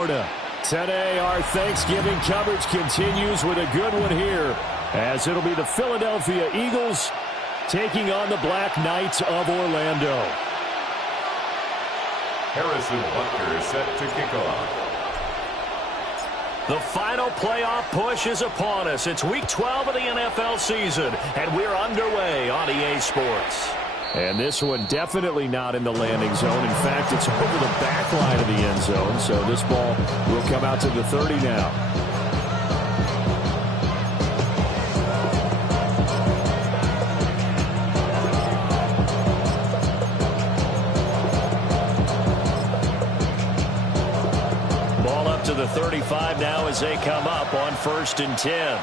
Today, our Thanksgiving coverage continues with a good one here, as it'll be the Philadelphia Eagles taking on the Black Knights of Orlando. Harrison Butker is set to kick off. The final playoff push is upon us. It's Week 12 of the NFL season, and we're underway on EA Sports. And this one definitely not in the landing zone. In fact, it's over the back line of the end zone. So this ball will come out to the 30 now. Ball up to the 35 now as they come up on 1st and 10.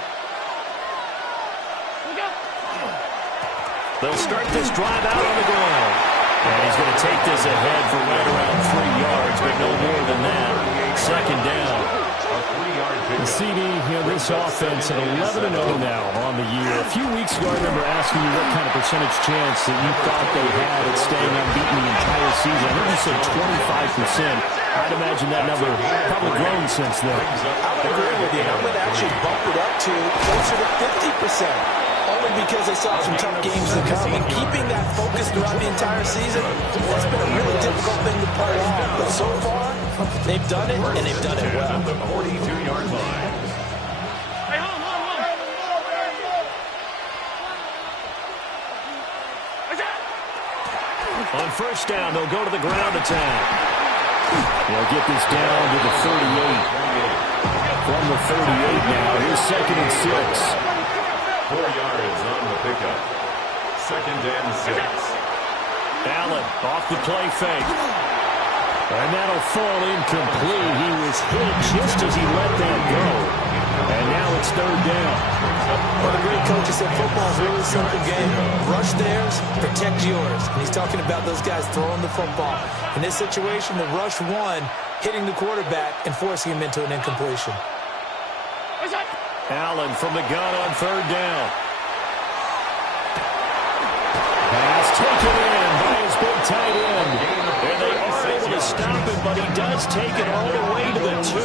They'll start this drive out on the ground. And he's going to take this ahead for right around 3 yards, but no more than that. 2nd down. The CD, this offense at 11-0 now on the year. A few weeks ago, I remember asking you what kind of percentage chance that you thought they had at staying unbeaten the entire season. I think you said 25%. I'd imagine that number probably grown since then. I would agree with you. I would actually bump it up to closer to 50%. Only because they saw some tough games to come. And keeping that focus throughout the entire season, that's been a really difficult thing to pull off. But so far, they've done it, and they've done it well. The 42-yard line. On 1st down, they'll go to the ground attack. They'll get this down to the 38. From the 38 now, here's 2nd and 6. 4 yards on the pickup. 2nd and 6. Allen off the play fake. And that'll fall incomplete. He was hit just as he let that go. And now it's 3rd down. Well, the great coach said football is a really simple game. Rush theirs, protect yours. And he's talking about those guys throwing the football. In this situation, the rush one, hitting the quarterback and forcing him into an incompletion. Allen from the gun on 3rd down. Pass taken in by his big tight end. And they are able to stop him, but he does take it all the way to the 2.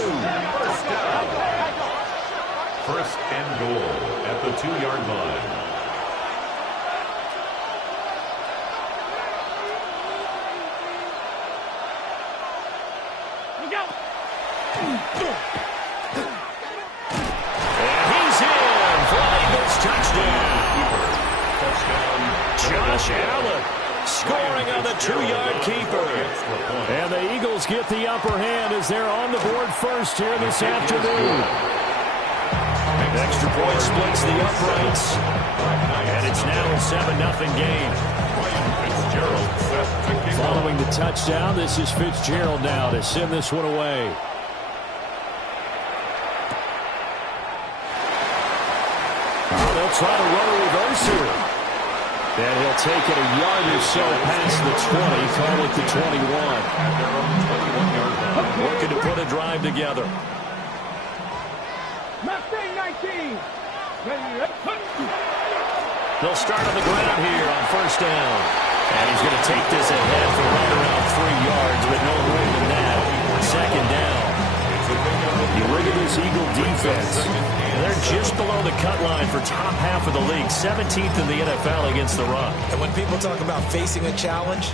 1st and goal at the 2-yard line. Josh Allen scoring on the 2-yard keeper. And the Eagles get the upper hand as they're on the board first here this afternoon. Extra point splits the uprights. And it's now a 7-0 game. Following the touchdown, this is Fitzgerald now to send this one away. They'll try to run a reverse here. And he'll take it a yard or so past the 20, call it the 21. Working to put a drive together. They'll start on the ground here on 1st down. And he's going to take this ahead for right around 3 yards, but no more than that. 2nd down. You look at this Eagle defense. They're just below the cut line for top half of the league, 17th in the NFL against the run. And when people talk about facing a challenge,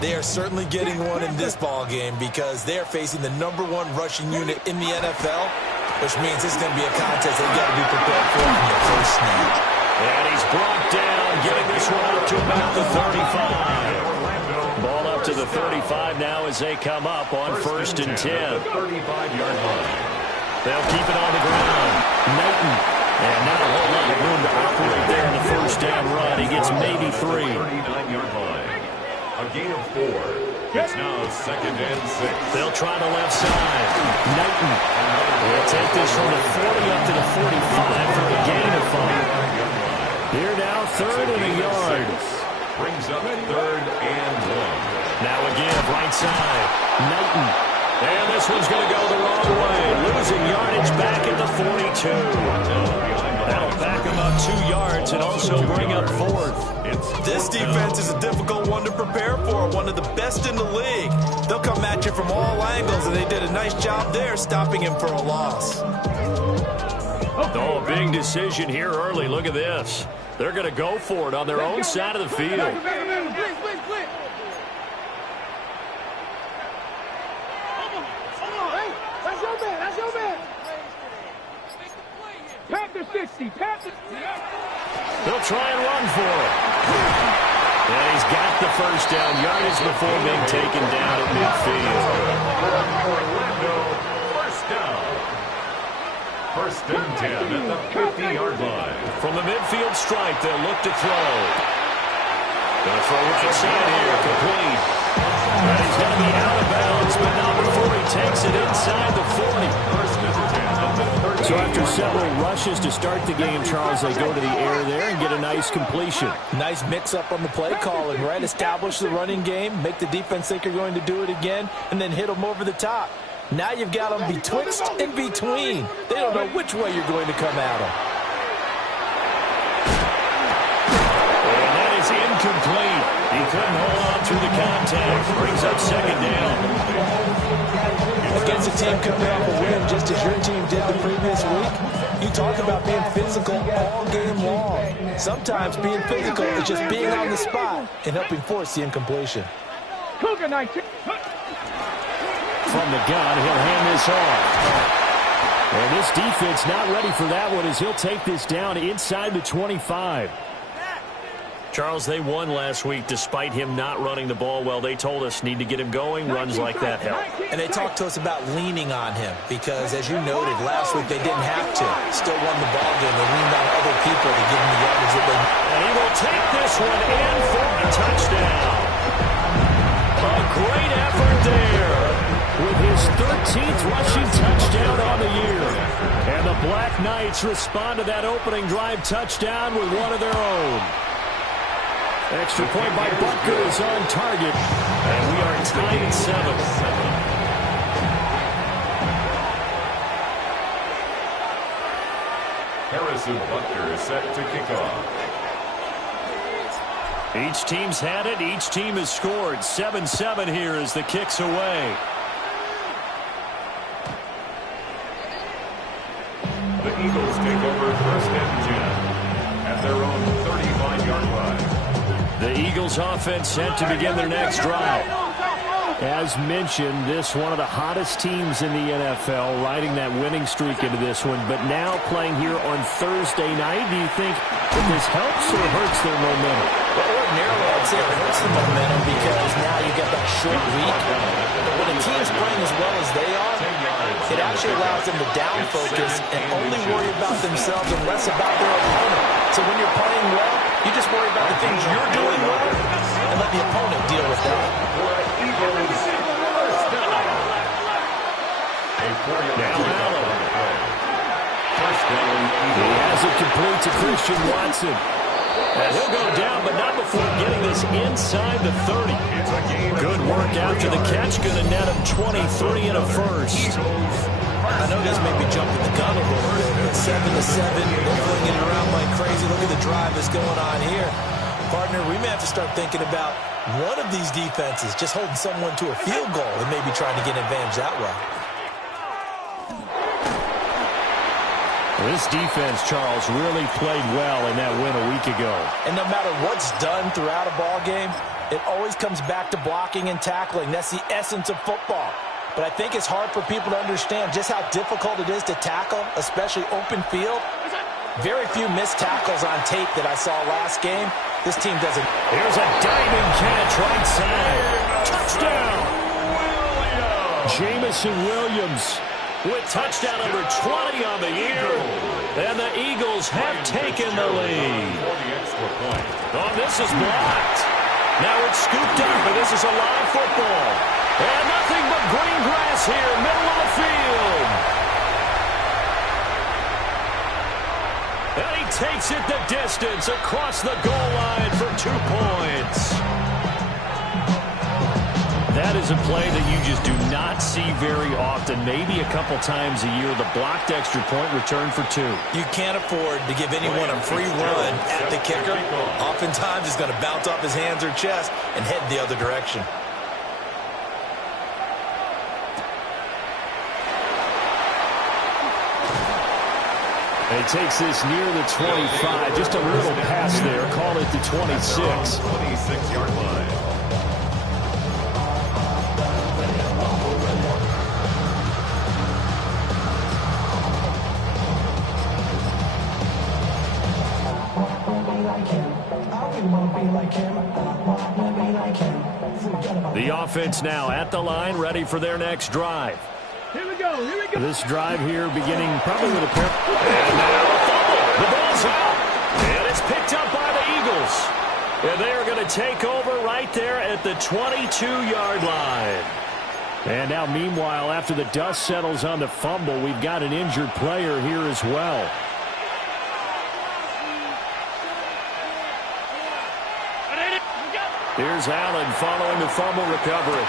they are certainly getting one in this ball game because they are facing the #1 rushing unit in the NFL, which means it's going to be a contest they've got to be prepared for from the first snap. And he's brought down, getting this one up to about the 35. Ball up to the 35 now as they come up on 1st and 10. 35-yard line. They'll keep it on the ground. Knighton. And not a whole lot of room to operate there in the 1st down run. He gets maybe 3. 39-yard line. A gain of 4. It's now 2nd and 6. They'll try the left side. Knighton. They'll take this from the 40 up to the 45 for a gain of 5. Here now, 3rd and a yard. Brings up 3rd and 1. Now again, right side. Knighton. And this one's going to go the wrong way. Losing yardage back at the 42. That'll back him up 2 yards and also bring up 4th. This defense is a difficult one to prepare for, one of the best in the league. They'll come at you from all angles, and they did a nice job there stopping him for a loss. Oh, big decision here early. Look at this. They're going to go for it on their own side of the field. That's your man. Panther 60. They'll try and run for it. And he's got the first down yardage before being taken down at midfield. Orlando, first down. First and 10 at the 50-yard line. From the midfield stripe, they'll look to throw. Going to throw right side here, complete. And he's going to be out of bounds, but not before he takes it inside the 40. First and 10 at the 30. So after several rushes to start the game, Charles, they go to the air there and get a nice completion. Nice mix-up on the play calling, right? Establish the running game, make the defense think you're going to do it again, and then hit them over the top. Now you've got them betwixt and between. They don't know which way you're going to come at them. And that is incomplete. He couldn't hold on through the contact. Brings up second down. Against a team coming off a win, just as your team did the previous week, you talk about being physical all game long. Sometimes being physical is just being on the spot and helping force the incompletion. Cougar 19. From the gun, he'll hand this off. And this defense not ready for that one as he'll take this down inside the 25. Charles, they won last week despite him not running the ball well. They told us need to get him going. Runs like that help. And they talked to us about leaning on him because, as you noted, last week they didn't have to. Still won the ball game. They leaned on other people to give him the yardage that they need. And he will take this one in for a touchdown. A great effort there. With his 13th rushing touchdown on the year. And the Black Knights respond to that opening drive touchdown with one of their own. Extra point by Butker is on target. And we are tied at 7. Harrison Butker is set to kick off. Each team's had it. Each team has scored. 7-7 here as the kick's away. The Eagles take over first and 10 at their own 35-yard line. The Eagles offense set to begin their next drive. As mentioned, this one of the hottest teams in the NFL, riding that winning streak into this one, but now playing here on Thursday night. Do you think that this helps or hurts their momentum? Well, ordinarily, I'd say it hurts the momentum because now you get that short week. But when a team's playing as well as they are, it actually allows them to down focus and only worry about themselves and less about their opponent. So when you're playing well, you just worry about the things you're doing well and let the opponent deal with that. First down. A 4-yard First down. He has it complete to Christian Watson. And he'll go down, but not before getting this inside the 30. Good work after the catch. Going to net him 23 and a first. I know this may be jumping the gun a little bit, but 7-7, they're flinging it around like crazy. Look at the drive that's going on here. Partner, we may have to start thinking about one of these defenses just holding someone to a field goal and maybe trying to get an advantage that way. This defense, Charles, really played well in that win a week ago. And no matter what's done throughout a ball game, it always comes back to blocking and tackling. That's the essence of football. But I think it's hard for people to understand just how difficult it is to tackle, especially open field. Very few missed tackles on tape that I saw last game. This team doesn't. Here's a diving catch right side. Touchdown! Jamison Williams with touchdown number 20 on the year. And the Eagles have taken the lead. Oh, this is blocked. Now it's scooped up, and this is a live football. And nothing but green grass here, middle of the field. And he takes it the distance across the goal line for 2 points. That is a play that you just do not see very often. Maybe a couple times a year. The blocked extra point return for 2. You can't afford to give anyone a free run at the kicker. Oftentimes, he's going to bounce off his hands or chest and head the other direction. He takes this near the 25. Just a little pass there. Call it the 26. 26-yard line. The offense now at the line, ready for their next drive. Here we go. Here we go. This drive here beginning probably with a pair. And now a fumble. The ball's out. And it's picked up by the Eagles. And they are going to take over right there at the 22-yard line. And now, meanwhile, after the dust settles on the fumble, we've got an injured player here as well. Here's Allen following the fumble recovery.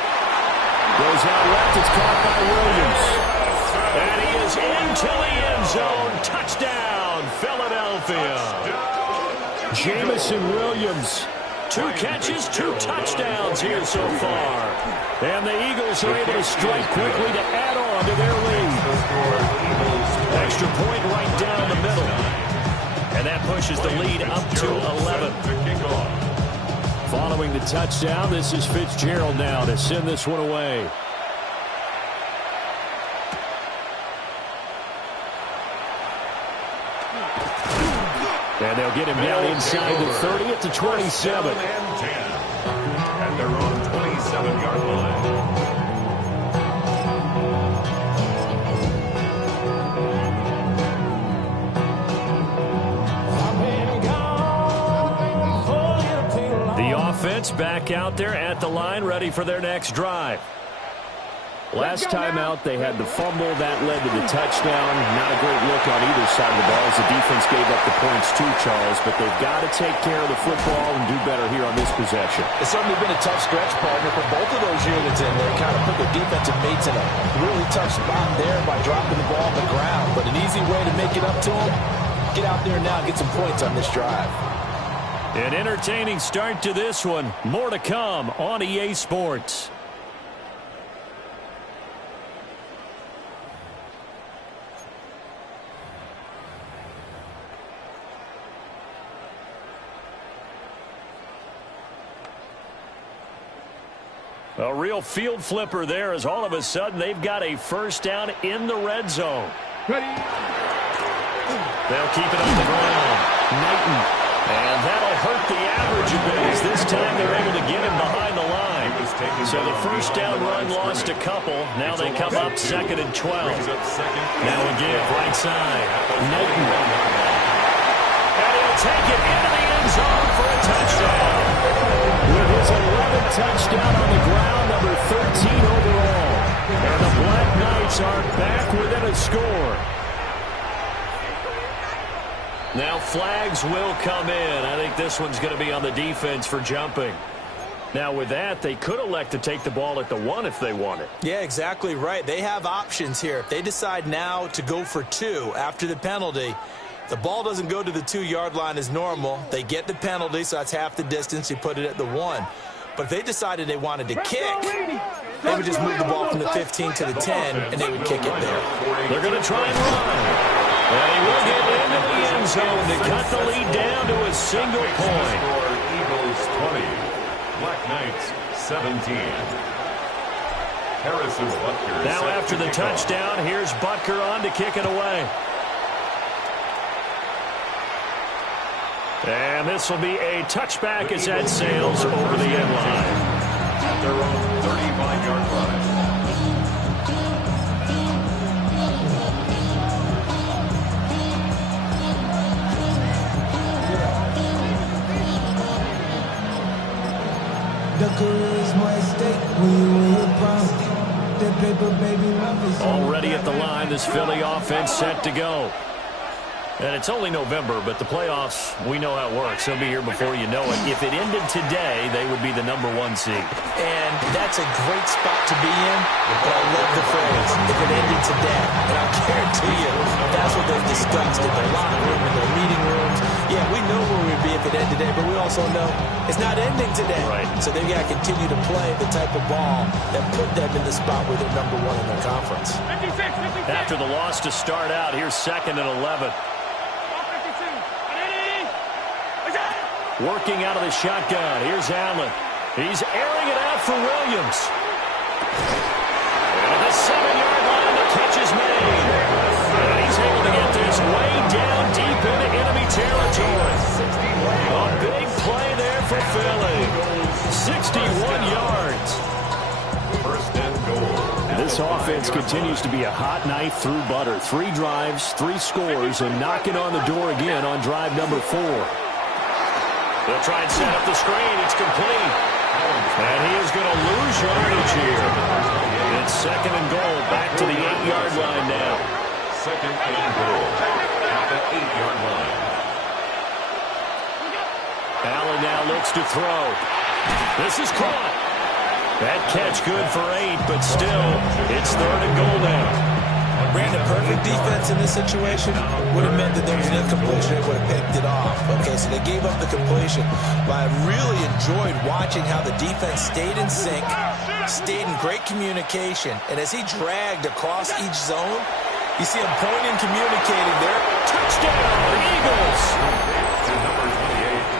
Goes out left. It's caught by Williams. And he is into the end zone. Touchdown, Philadelphia. Jamison Williams. 2 catches, 2 touchdowns here so far. And the Eagles are able to strike quickly to add on to their lead. Extra point right down the middle. And that pushes the lead up to 11. Following the touchdown, this is Fitzgerald now to send this one away. And they'll get him down inside the 30 at the 27. At their own 27-yard line. Offense back out there at the line, ready for their next drive. Last time out, they had the fumble. That led to the touchdown. Not a great look on either side of the ball as the defense gave up the points too, Charles. But they've got to take care of the football and do better here on this possession. It's certainly been a tough stretch, partner, for both of those units in there. Kind of put their defensive mates in a really tough spot there by dropping the ball on the ground. But an easy way to make it up to them, get out there now and get some points on this drive. An entertaining start to this one. More to come on EA Sports. A real field flipper there as all of a sudden they've got a first down in the red zone. Ready. They'll keep it on the ground. Knighton. And that'll hurt the average a bit as this time they're able to get him behind the line. So the first down run lost a couple. Now they come up 2nd and 12. Now again, right side. Knighton. And he'll take it into the end zone for a touchdown. With his 11th touchdown on the ground, number 13 overall. And the Black Knights are back within a score. Now flags will come in. I think this one's going to be on the defense for jumping. Now with that, they could elect to take the ball at the 1 if they want it. Yeah, exactly right. They have options here. If they decide now to go for 2 after the penalty, the ball doesn't go to the 2-yard line as normal. They get the penalty, so that's half the distance. You put it at the 1. But if they decided they wanted to kick, they would just move the ball from the 15 to the 10, and they would kick it there. They're going to try and run. And he will get into the end zone to cut the lead down to a single point. Eagles 20, Black Knights 17. Harrison Butker. Now after the touchdown, here's Butker on to kick it away. And this will be a touchback as that sails over the end line. At their own 35-yard line. Already at the line, this Philly offense set to go. And it's only November, but the playoffs, we know how it works. They'll be here before you know it. If it ended today, they would be the #1 seed. And that's a great spot to be in, but I love the phrase, if it ended today. And I'll guarantee you, that's what they've discussed in their locker room, in their meeting rooms. Yeah, we know where we'd be if it ended today, but we also know it's not ending today. Right. So they've got to continue to play the type of ball that put them in the spot where they're #1 in their conference. After the loss to start out, here's 2nd and 11. Working out of the shotgun. Here's Allen. He's airing it out for Williams. And at the 7-yard line, the catch is made. And he's able to get this way down deep into enemy territory. A big play there for Philly. 61 yards. First and goal. This offense continues to be a hot knife through butter. 3 drives, 3 scores, and knocking on the door again on drive number 4. They'll try and set up the screen. It's complete. And he is going to lose yardage here. It's 2nd and goal. Back to the 8-yard line now. 2nd and goal. At the 8-yard line. Allen now looks to throw. This is caught. That catch good for 8, but still, it's 3rd and goal now. Brandon, perfect defense in this situation would have meant that there was an incompletion. They would have picked it off. Okay, so they gave up the completion. But I really enjoyed watching how the defense stayed in sync, stayed in great communication, and as he dragged across each zone, you see him pointing, communicating there. Touchdown, Eagles!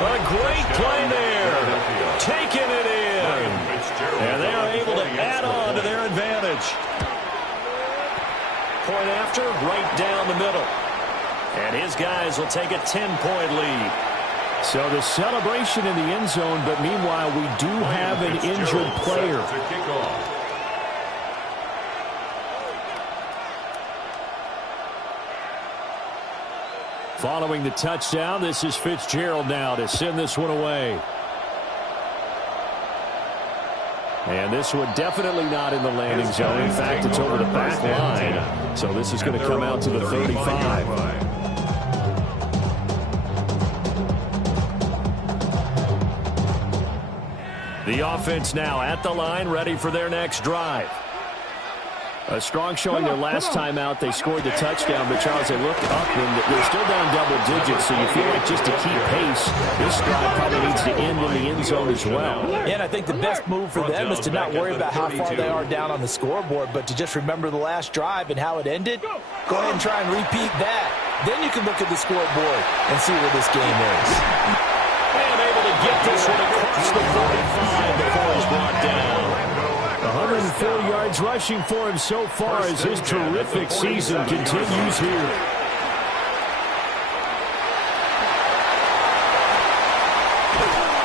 A great play there. Taking it in. And they are able to add on to their advantage. Point after, right down the middle. And his guys will take a 10-point lead. So the celebration in the end zone, but meanwhile, we do have an injured player. Following the touchdown, this is Fitzgerald now to send this one away. And this one definitely not in the landing zone. In fact, it's over the back line. So this is going to come out to the 35. The offense now at the line, ready for their next drive. A strong showing their last time out. They scored the touchdown, but Charles, they looked up and they're still down double digits, so you feel like just to keep pace, this drive probably needs to end in the end zone as well. Yeah, and I think the best move for them is to not worry about how far they are down on the scoreboard, but to just remember the last drive and how it ended. Go ahead and try and repeat that. Then you can look at the scoreboard and see where this game is. And able to get this one across the 45 before he's brought down. 104 yards rushing for him so far as his terrific season continues here.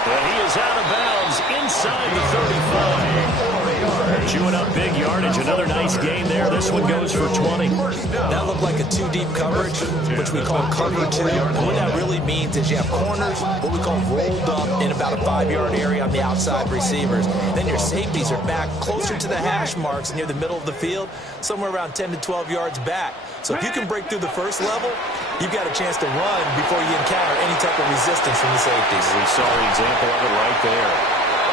And he is out of bounds inside the 35. Chewing up big yardage. Another nice gain there. This one goes for 20. That looked like a 2-deep coverage, which we call cover 2. And what that really means is you have corners, what we call rolled up in about a 5-yard area on the outside receivers. Then your safeties are back closer to the hash marks near the middle of the field, somewhere around 10 to 12 yards back. So if you can break through the first level, you've got a chance to run before you encounter any type of resistance from the safeties. We saw the example of it right there.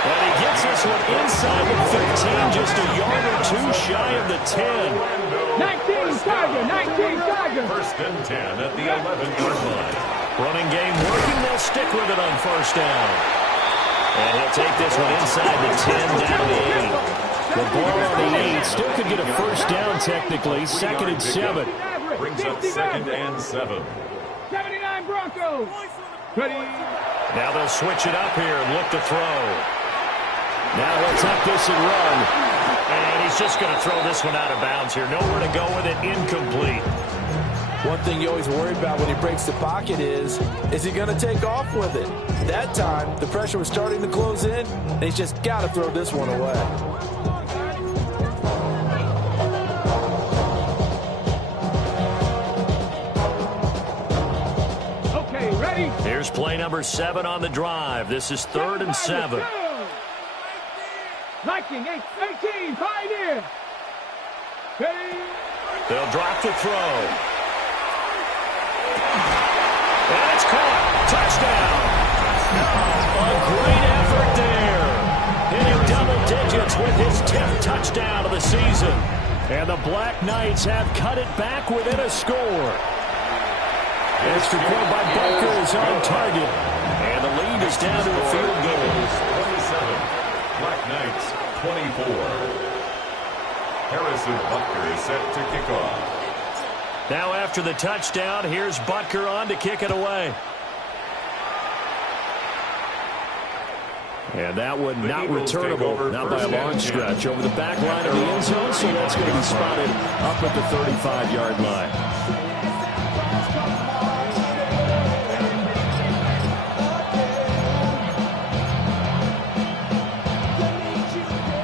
And he gets this one inside the 15, just a yard or 2 shy of the 10. 19 Tiger. First and 10 at the 11-yard line. Running game working. They'll stick with it on first down. And he'll take this one inside the 10 down the 8. The ball on the 8 still could get a first down technically. 2nd and 7. Brings up 2nd and 7. 79 Broncos. Ready. Now they'll switch it up here and look to throw. Now he'll take this and run. And he's just going to throw this one out of bounds here. Nowhere to go with it. Incomplete. One thing you always worry about when he breaks the pocket is he going to take off with it? That time, the pressure was starting to close in, and he's just got to throw this one away. Okay, ready. Here's play number 7 on the drive. This is 3rd and 7. Liking 18, Pioneer. Ready. They'll drop the throw. And it's caught. Touchdown. A great effort there. Hitting double digits with his 10th touchdown of the season. And the Black Knights have cut it back within a score. Extra point by Butker is on target. And the lead is down to a field goal. 27. Black Knights 24. Harrison Butker is set to kick off. Now after the touchdown, here's Butker on to kick it away. And that one not returnable, not by a long stretch, over the back line of the end zone, so that's going to be spotted up at the 35-yard line.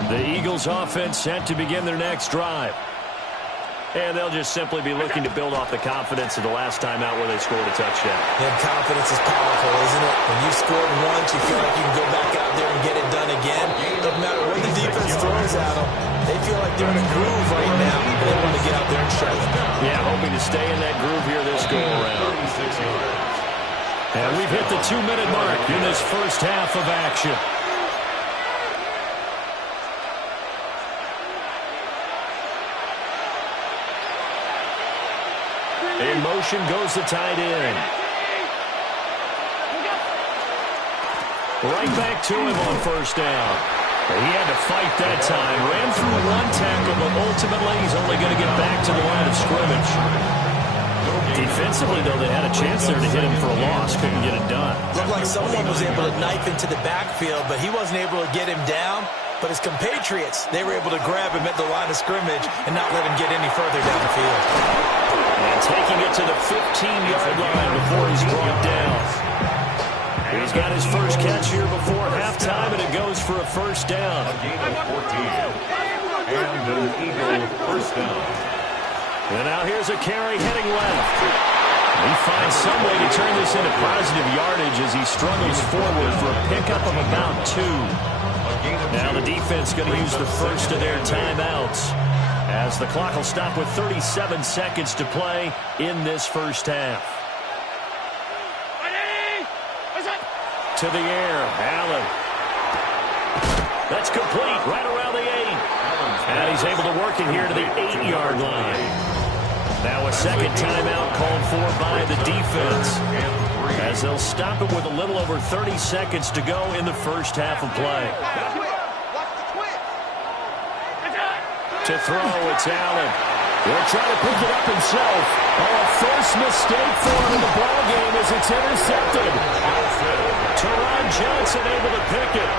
The Eagles offense set to begin their next drive. And they'll just simply be looking to build off the confidence of the last time out where they scored a touchdown. And confidence is powerful, isn't it? When you've scored once, you feel like you can go back out there and get it done again. Doesn't matter what the defense throws at them. They feel like they're in a groove right now, and they want to get out there and show it. Yeah, hoping to stay in that groove here this go-around. And we've hit the 2-minute mark in this first half of action. In motion goes the tight end. Right back to him on first down. He had to fight that time. Ran through one tackle, but ultimately he's only going to get back to the line of scrimmage. Defensively, though, they had a chance there to hit him for a loss. Couldn't get it done. Looked like someone was able to knife into the backfield, but he wasn't able to get him down. But his compatriots, they were able to grab him at the line of scrimmage and not let him get any further down the field. And taking it to the 15-yard line before he's brought down. He's got his first catch here before halftime, and it goes for a first down. A gain of 14. And an Eagle first down. And now here's a carry heading left. He finds some way to turn this into positive yardage as he struggles forward for a pickup of about 2. Now the defense going to use the first of their timeouts, as the clock will stop with 37 seconds to play in this first half. To the air, Allen. That's complete, right around the 8. And he's able to work it here to the 8-yard line. Now a second timeout called for by the defense, as they'll stop it with a little over 30 seconds to go in the first half of play. To throw, it's Allen. He'll try to pick it up himself. Oh, a first mistake for him in the ballgame as it's intercepted. Teron Johnson able to pick it.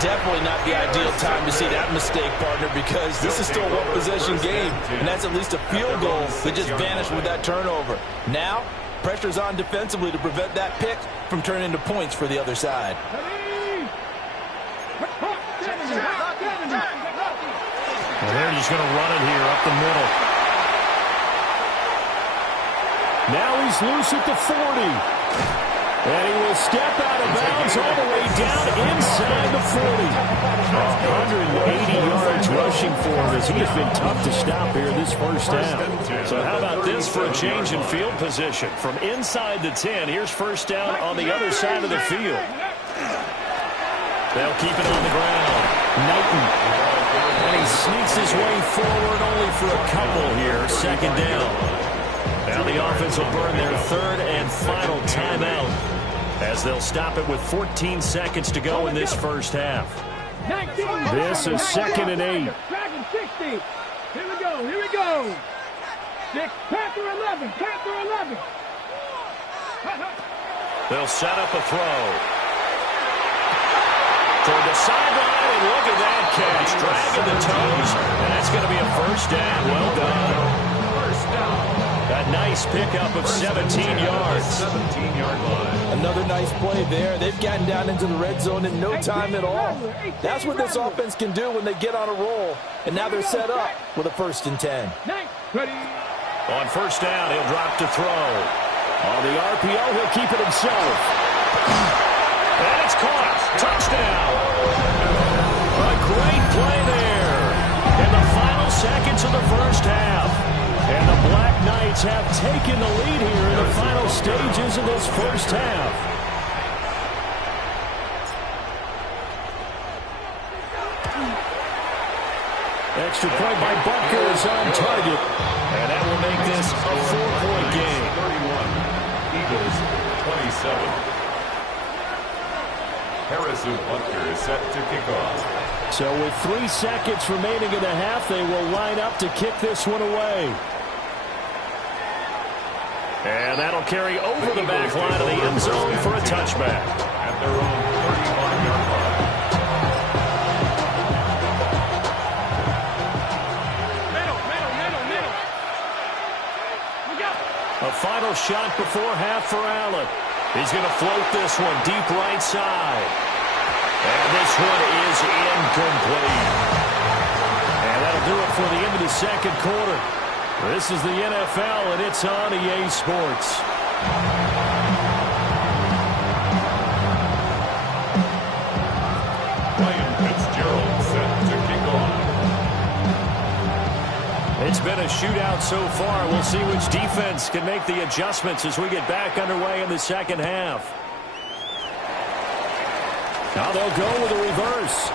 Definitely not the ideal time to see that mistake, partner, because this is still a one-possession game, and that's at least a field goal that just vanished with that turnover. Now, pressure's on defensively to prevent that pick from turning into points for the other side. And they're just going to run it here up the middle. Now he's loose at the 40. And he will step out of bounds all the way down inside the 40. 180 yards rushing for him as he has been tough to stop here this first half. So how about this for a change in field position? From inside the 10, here's first down on the other side of the field. They'll keep it on the ground. Knighton. And he sneaks his way forward only for a couple here. Second down. Now the offense will burn their third and final timeout, as they'll stop it with 14 seconds to go in this first half. This is second and 8. Dragon 60. Here we go. Here we go. 6. Panther 11. Panther 11. They'll set up a throw. Toward the sideline, and look at that catch. Dragging the toes, and that's going to be a first down. Well done. First down. A nice pickup of 17 yards. 17-yard line. Another nice play there. They've gotten down into the red zone in no time at all. That's what this offense can do when they get on a roll. And now they're set up with a 1st and 10. Ready. On first down, he'll drop to throw. On the RPO, he'll keep it himself. And it's caught. Touchdown. A great play there in the final seconds of the first half. And the Black Knights Eagles have taken the lead here in the final stages of this first half. Extra point by Butker is on target. And that will make this a 4-point game. 31. Eagles 27. Harrison Butker is set to kick off. So with 3 seconds remaining in the half, they will line up to kick this one away. And that'll carry over the back line of the end zone for a touchback. At their own 35-yard line. A final shot before half for Allen. He's going to float this one deep right side. And this one is incomplete. And that'll do it for the end of the second quarter. This is the NFL, and it's on EA Sports. Ryan Fitzgerald set to kick off. It's been a shootout so far. We'll see which defense can make the adjustments as we get back underway in the second half. Now they'll go with a reverse.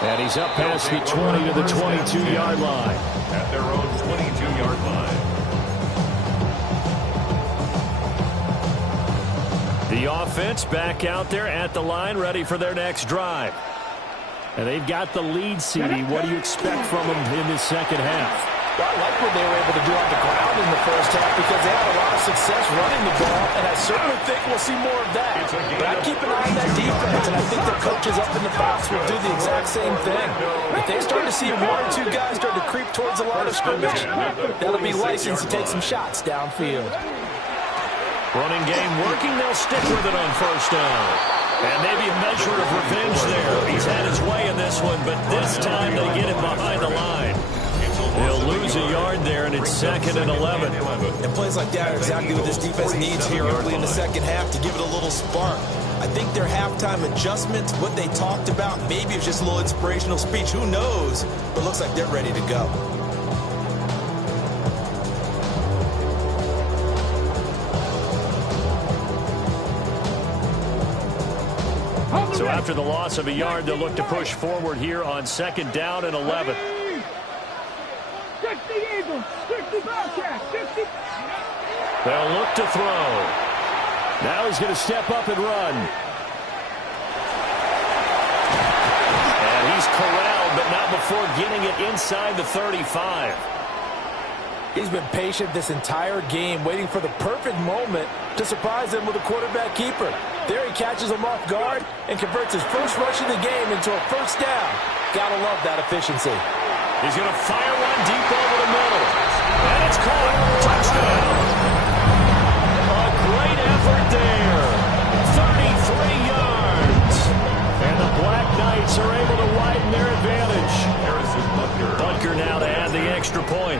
And he's up past the 20 to the 22-yard line. At their own 22-yard line. The offense back out there at the line, ready for their next drive. And they've got the lead, CD. What do you expect from them in this second half? Well, I like what they were able to do on the ground in the first half because they had a lot of success running the ball, and I certainly think we'll see more of that. But I keep an eye on that defense, and I think the coaches up in the box will do the exact same thing. If they start to see 1 or 2 guys start to creep towards the line of scrimmage, that'll be licensed to take some shots downfield. Running game working, they'll stick with it on first down. And maybe a measure of revenge there. He's had his way in this one, but this time they get him behind the line. They'll lose a yard there, and it's 2nd and 11. And plays like that are exactly what this defense needs here early in the second half to give it a little spark. I think their halftime adjustments, what they talked about, maybe it was just a little inspirational speech. Who knows? But it looks like they're ready to go. So after the loss of a yard, they'll look to push forward here on 2nd down and 11. 60 Eagles, 60 Bobcats, 60. They'll look to throw. Now he's going to step up and run. And he's corralled, but not before getting it inside the 35. He's been patient this entire game, waiting for the perfect moment to surprise them with a quarterback keeper. There he catches him off guard and converts his first rush of the game into a first down. Gotta love that efficiency. He's going to fire one deep over the middle. And it's caught. Touchdown. A great effort there. 33 yards. And the Black Knights are able to widen their advantage. Harrison Butker. Butker now to add the extra point.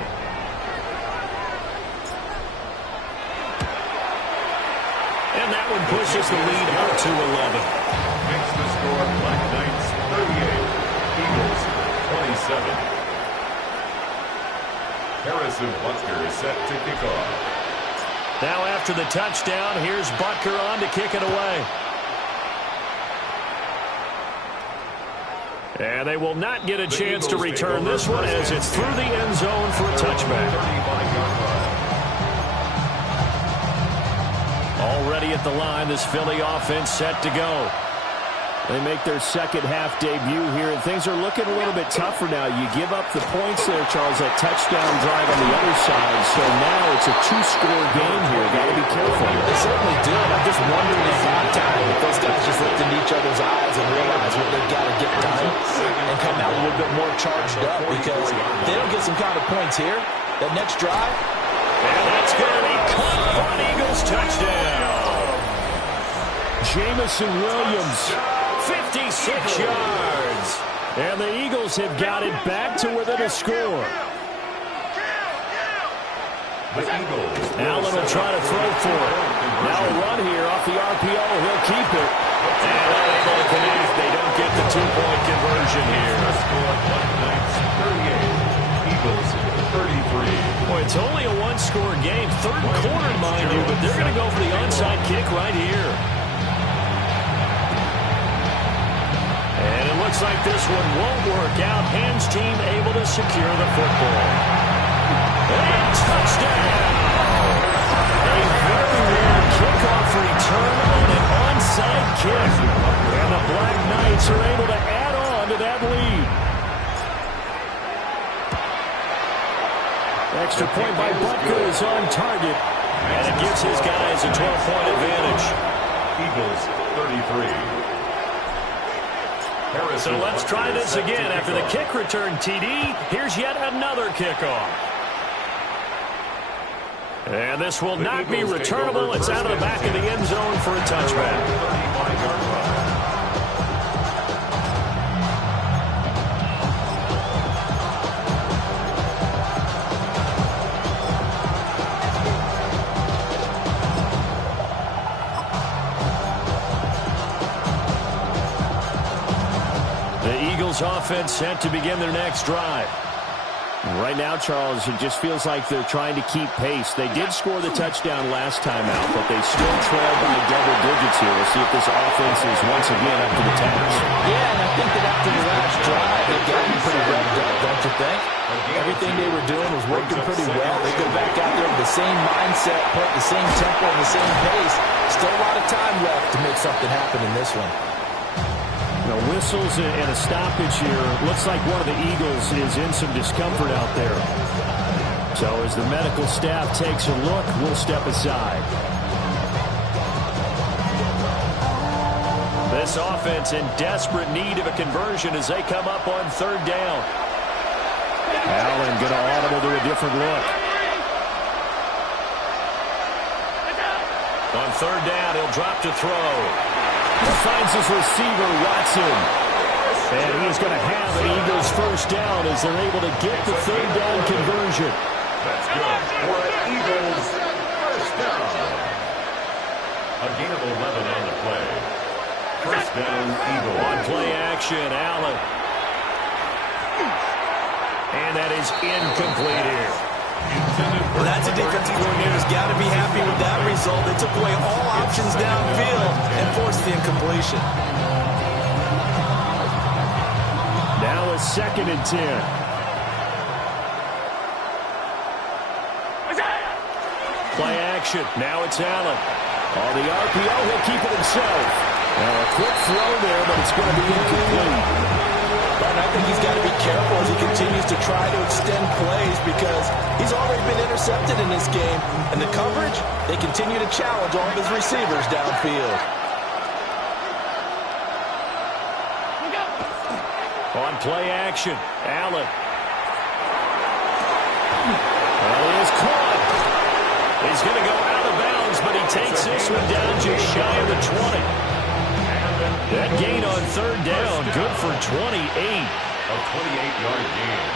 And that one pushes the lead up to 11. Makes the score Black Knights 38. Eagles 27. Harrison Butker is set to kick off. Now after the touchdown, here's Butker on to kick it away. And they will not get a chance to return this one as it's through the end zone for a touchback. 35-yard line. Already at the line, this Philly offense set to go. They make their second half debut here, and things are looking a little bit tougher now. You give up the points there, Charles, that touchdown drive on the other side. So now it's a 2-score game here. Got to be careful. They certainly do, and I'm just wondering at halftime if those guys just looked into each other's eyes and realize what they've got to get done and come out a little bit more charged up, because if they don't get some kind of points here, that next drive. And that's going to be caught for an Eagles touchdown. Jamison Williams. 56 yards. And the Eagles have got it back to within a score. The Eagles. Allen will try to throw for it. Now a run here off the RPO. He'll keep it. And unable to connect. They don't get the 2-point conversion here. Score Black Knights 38. Eagles 33. Boy, it's only a one-score game. Third quarter, mind you, but they're going to go for the onside kick right here. And it looks like this one won't work out. Ham's team able to secure the football. And touchdown! A very rare kickoff return on an onside kick. And the Black Knights are able to add on to that lead. Extra point by Butker is on target. And it gives his guys a 12-point advantage. Eagles 33. So let's try this again. After the kick return TD, here's yet another kickoff. And this will not be returnable. It's out of the back of the end zone for a touchback. 35-yard run. Offense set to begin their next drive. Right now, Charles, it just feels like they're trying to keep pace. They did score the touchdown last time out, but they still trail by double digits here. We'll see if this offense is once again up to the task. Yeah, and I think that after the last drive, they've gotten pretty revved up, don't you think? Everything they were doing was working pretty well. They go back out there with the same mindset, put the same tempo and the same pace. Still a lot of time left to make something happen in this one. Whistles and a stoppage here. Looks like one of the Eagles is in some discomfort out there. So as the medical staff takes a look, we'll step aside. This offense in desperate need of a conversion as they come up on third down. Allen going to audible to a different look. On third down, he'll drop to throw. He finds his receiver, Watson. And he is going to have an Eagles first down as they're able to get the third down conversion. That's good for an Eagles first down. A gain of 11 on the play. First down, Eagles. On play action, Allen. And that is incomplete here. Well, that's a defensive coordinator who's got to be happy with that result. They took away all options downfield and forced the incompletion. Now a 2nd and 10. Play action. Now it's Allen. On the RPO, he'll keep it himself. Now a quick throw there, but it's going to be incomplete. And I think he's got to be careful as he continues to try to extend plays because he's already been intercepted in this game. And the coverage, they continue to challenge all of his receivers downfield. On play action, Allen. Well, he is caught. He's going to go out of bounds, but he takes this one down just shy of the 20. That gain on third down, good for 28. A 28-yard gain.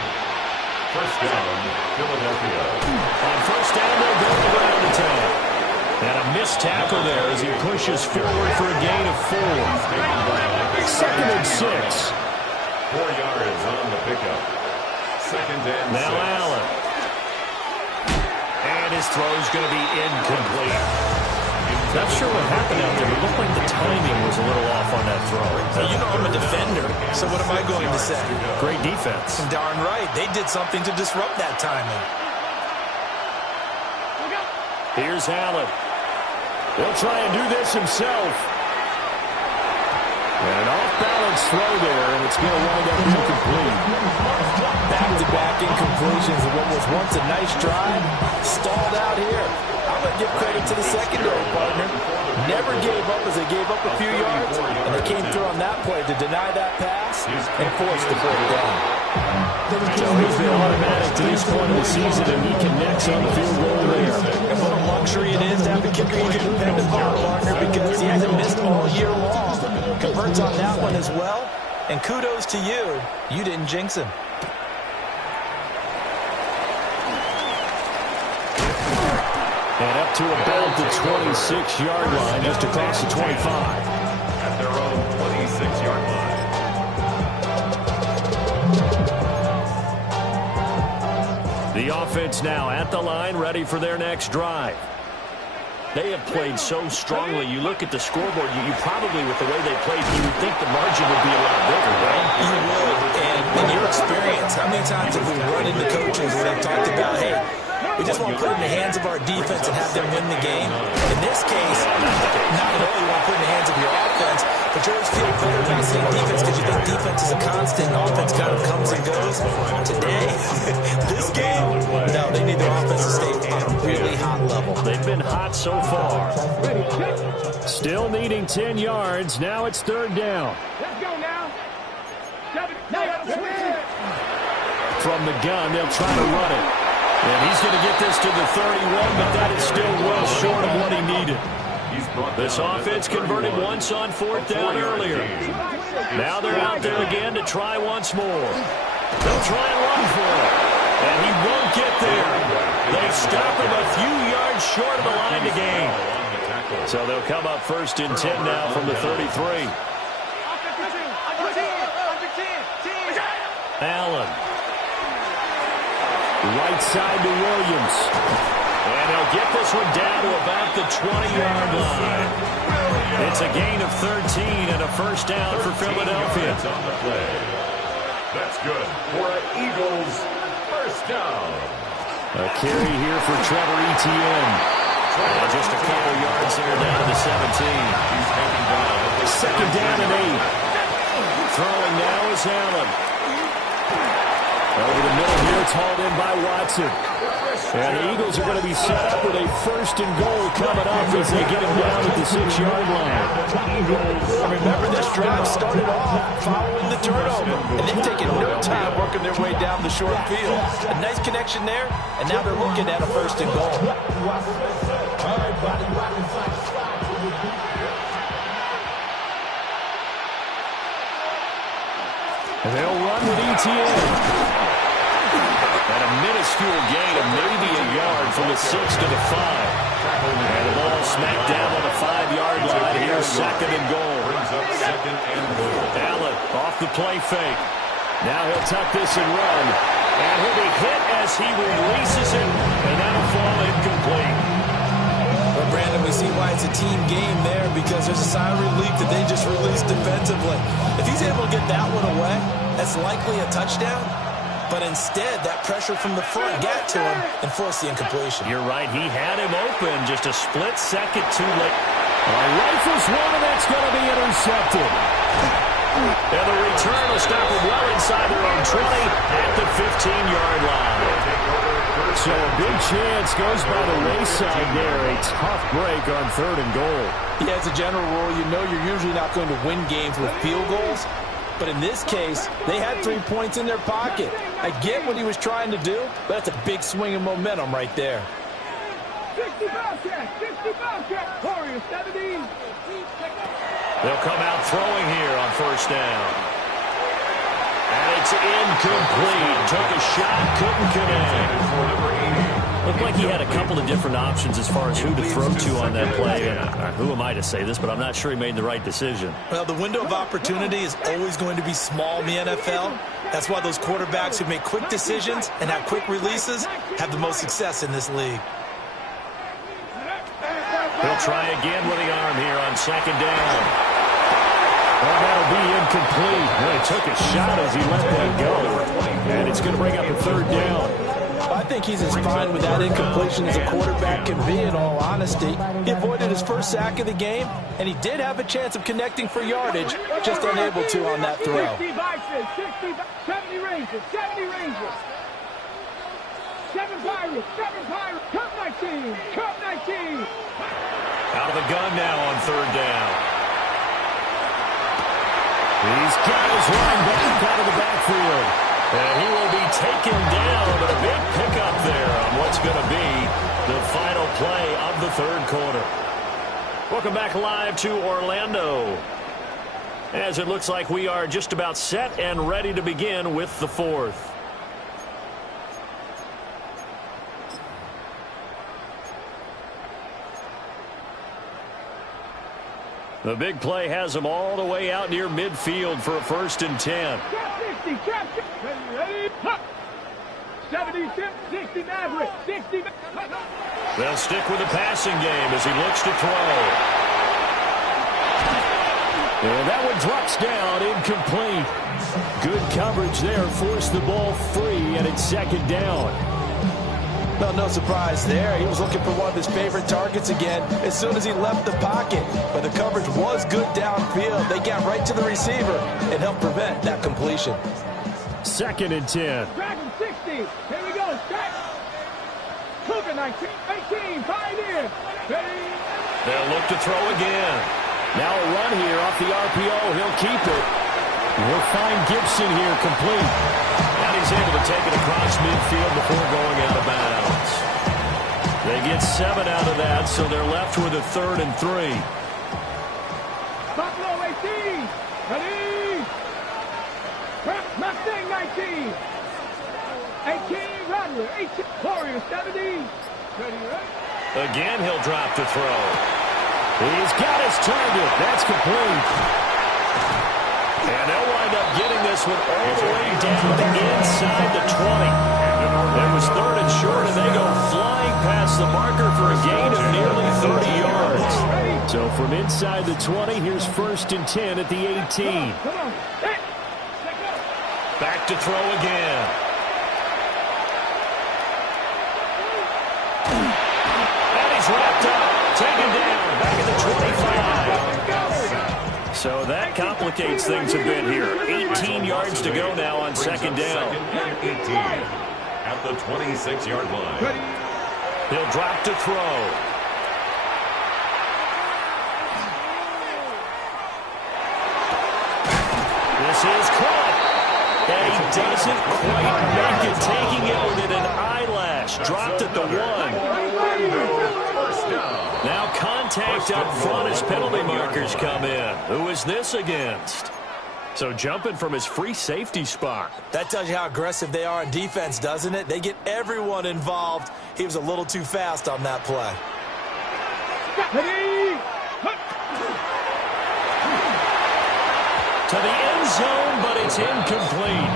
First down, Philadelphia. On first down, they'll go around the town. And a missed tackle there as he pushes forward for a gain of 4. 2nd and 6. 4 yards on the pickup. 2nd and 6. Now Allen. And his throw's going to be incomplete. Not sure what happened out there. It looked like the timing was a little off on that throw. Well, you know I'm a defender, so what am I going to say? Great defense. Darn right. They did something to disrupt that timing. Here's Allen. He'll try and do this himself. And an off-balance throw there, and it's going to wind up incomplete. Back-to-back incompletions of what was once a nice drive, stalled out here. I'm going to give credit to the secondary partner. Never gave up as they gave up a few yards, and they came through on that play to deny that pass and force the fourth down. So he's been automatic to this point of the season, and he connects on the field goal there. And what a luxury it is to have a kicker you can depend upon, partner, because he hasn't missed all year long. Converts on that one as well, and kudos to you. You didn't jinx him. And up to about the 26-yard line, just across the 25. At their own 26-yard line. The offense now at the line, ready for their next drive. They have played so strongly. You look at the scoreboard, you probably, with the way they played, you would think the margin would be a lot bigger, right? You would. And in your experience, how many times have we run into coaches where they've talked about, hey, we just want to put it in the hands of our defense and have them win the game? In this case, not at all you want to put it in the hands of your offense, but you always feel better about seeing defense because you think defense is a constant and offense kind of comes and goes. Today, this game, no, they need their offense to stay on a really hot level. They've been hot so far. Still needing 10 yards. Now it's third down. Let's go now. From the gun, they'll try to run it. And he's going to get this to the 31, but that is still well short of what he needed. This offense converted once on fourth down earlier. Now they're out there again to try once more. They'll try and run for it. And he won't get there. They stop him a few yards short of the line to gain. So they'll come up first and 10 now from the 33. Allen. Right side to Williams. And he'll get this one down to about the 20-yard line. It's a gain of 13 and a first down for Philadelphia. On the play. That's good for an Eagles first down. A carry here for Trevor Etienne. And just a couple yards there down to the 17. He's taking down. Second down and 8. Throwing now is Allen. Over the middle here, it's hauled in by Watson. And the Eagles are going to be set up with a first and goal coming up as they get him down at the 6-yard line. Remember, this drive started off following the turnover, and they've taken no time working their way down the short field. A nice connection there, and now they're looking at a first and goal. They'll run with Etienne. And a minuscule gain of maybe a yard from the 6 to the 5. And the ball smacked down on the 5-yard line. Here's second and goal. Allen off the play fake. Now he'll tuck this and run. And he'll be hit as he releases it. And that'll fall incomplete. But Brandon, we see why it's a team game there, because there's a sigh of relief that they just released defensively. If he's able to get that one away, that's likely a touchdown. But instead, that pressure from the front got to him and forced the incompletion. You're right. He had him open just a split second too late. Rifles one, and that's going to be intercepted. And the return will stop him well inside their own 20 at the 15-yard line. So a big chance goes by the wayside there. A tough break on third and goal. Yeah, as a general rule, you know you're usually not going to win games with field goals. But in this case, they had 3 points in their pocket. I get what he was trying to do, but that's a big swing of momentum right there. 60 Bobcats, 60 Bobcats, Warriors 17. They'll come out throwing here on first down. And it's incomplete. Took a shot, couldn't connect. Looked like he had a couple of different options as far as who to throw to on that play. And who am I to say this, but I'm not sure he made the right decision. Well, the window of opportunity is always going to be small in the NFL. That's why those quarterbacks who make quick decisions and have quick releases have the most success in this league. He'll try again with the arm here on second down. Well, that'll be incomplete. Well, he took a shot as he let that go. And it's going to bring up a third down. I think he's as fine with that incompletion as a quarterback can be, in all honesty. He avoided his first sack of the game, and he did have a chance of connecting for yardage, just unable to on that throw. 60 Vikings, 60, 70 Rangers, 70 Rangers. 7 Pirates, 7 Pirates, Cup 19, Cup 19. Out of the gun now on third down. He's got his running back out of the backfield. And he will be taken down, but a big pickup there on what's going to be the final play of the third quarter. Welcome back live to Orlando, as it looks like we are just about set and ready to begin with the fourth. The big play has them all the way out near midfield for a 1st and 10. 70, 60 Maverick, 60. They'll stick with the passing game as he looks to throw. And that one drops down, incomplete. Good coverage there, forced the ball free, and it's second down. Well, no surprise there. He was looking for one of his favorite targets again as soon as he left the pocket. But the coverage was good downfield. They got right to the receiver and helped prevent that completion. Second and 10. Dragon 60. Here we go. Strike. Cougar 19, 18, 5 in. Ready. They'll look to throw again. Now a run here off the RPO. He'll keep it. We'll find Gibson here complete. And he's able to take it across midfield before going out of bounds. They get 7 out of that, so they're left with a 3rd and 3. Buffalo 18. Ready. Mustang 19. 18, Rattler, 18. Warrior 70. Ready, right? Again, he'll drop to throw. He's got his target. That's complete. And they'll wind up getting this one all the way down inside the 20. It was 3rd and short, and they go flying past the marker for a gain of nearly 30 yards. So from inside the 20, here's 1st and 10 at the 18. Come on. Hey. Back to throw again. And he's wrapped up. Taken down. Back at the 25. So that complicates things a bit here. 18 yards to go now on 2nd down. 18 at the 26-yard line. He'll drop to throw. This is caught. And he doesn't quite make it, taking it within an eyelash. Dropped at the 1. Now contact up front as penalty markers come in. Who is this against? So jumping from his free safety spot. That tells you how aggressive they are on defense, doesn't it? They get everyone involved. He was a little too fast on that play. To the end zone, but it's incomplete.